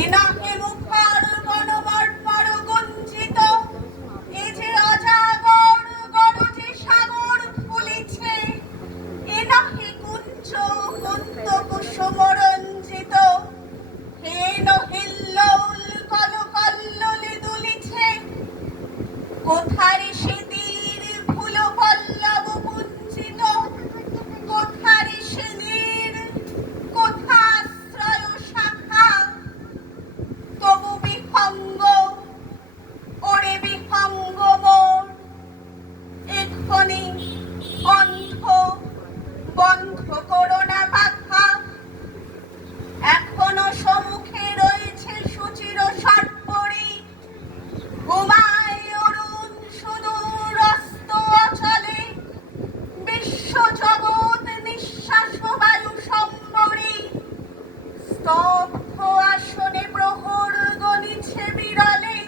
এ নাহে মুখার গণবর্বর গঞ্জিত, এ যে অজাগর গরজে সাগর ফুলিছে, এ নাহে কুঞ্জ কুন্ত কুসুম রঞ্জিত, হে নহিল্লোল কলকল্লোলে দুলিছে, কোথারে সে তীর ফুল পল্লব পুঞ্জিত, কোথারে সে নীর, কোথা আশ্রয় শাখা, তবু বিহঙ্গ, ওরে বিহঙ্গ মোর, এক্ষণে অন্ধ বন্ধ করো না পাখা, এখনো সম্মুখে রয়েছে সুচির সর্পরি, ঘুমায় অরুণ সুদূর অস্ত অচলে, বিশ্ব জগৎ নিঃশ্বাস বায়ু সম্বরী, স্তব্ধ আসনে প্রহর গলিছে বিরলে,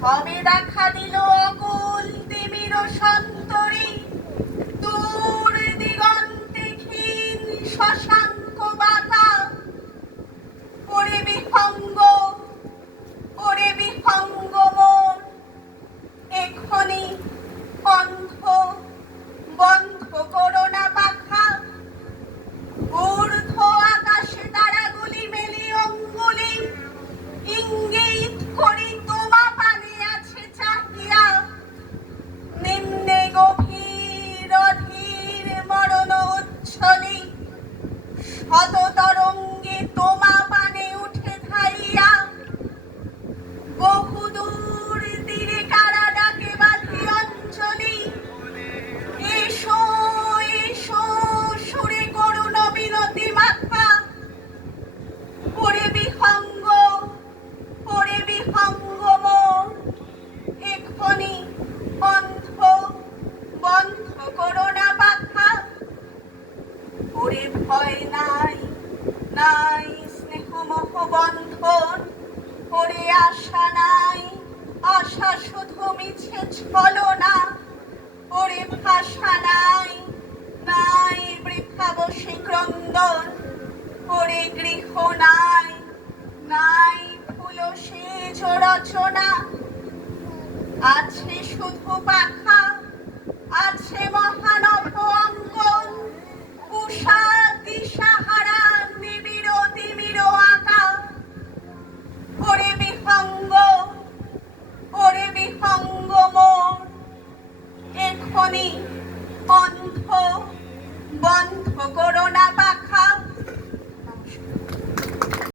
সবে দেখা দিল অকুল তিমির সন্তরী, দূর দিগন্তে ক্ষীণ শশাঙ্ক বাতা, ওরে বিহঙ্গ, ওরে বিহঙ্গ মোর, এক্ষণে অন্ধ বন্ধ করো না পাখা, ঊর্ধ্ব আকাশে তারাগুলি মেলি অঙ্গুলি, ইঙ্গিত করি তোমা পানে আছে চাহিয়া, নিম্নে গভীর অধীর মরণ উচ্ছলি, শত তরঙ্গে তোমা পানে উঠে ধাইয়া, বহুদূর তীরে কারা ডাকে বাঁধি অঞ্জলি, এসো এসো সুরে করুণ বিনতি মাথা, ওরে বিহঙ্গ, ওরে বিহঙ্গ মোর, এক্ষণে অন্ধ বন্ধ করো না পাখা, ওরে ভয় নাই, নাই স্নেহমোহ বন্ধন, ওরে আশা নাই, আশা শুধু মিছে ছলনা, ওরে ভাষা নাই, নাই বৃথা বসে ক্রন্দন, ওরে গৃহ নাই, নাই ফুল সেজ রচনা,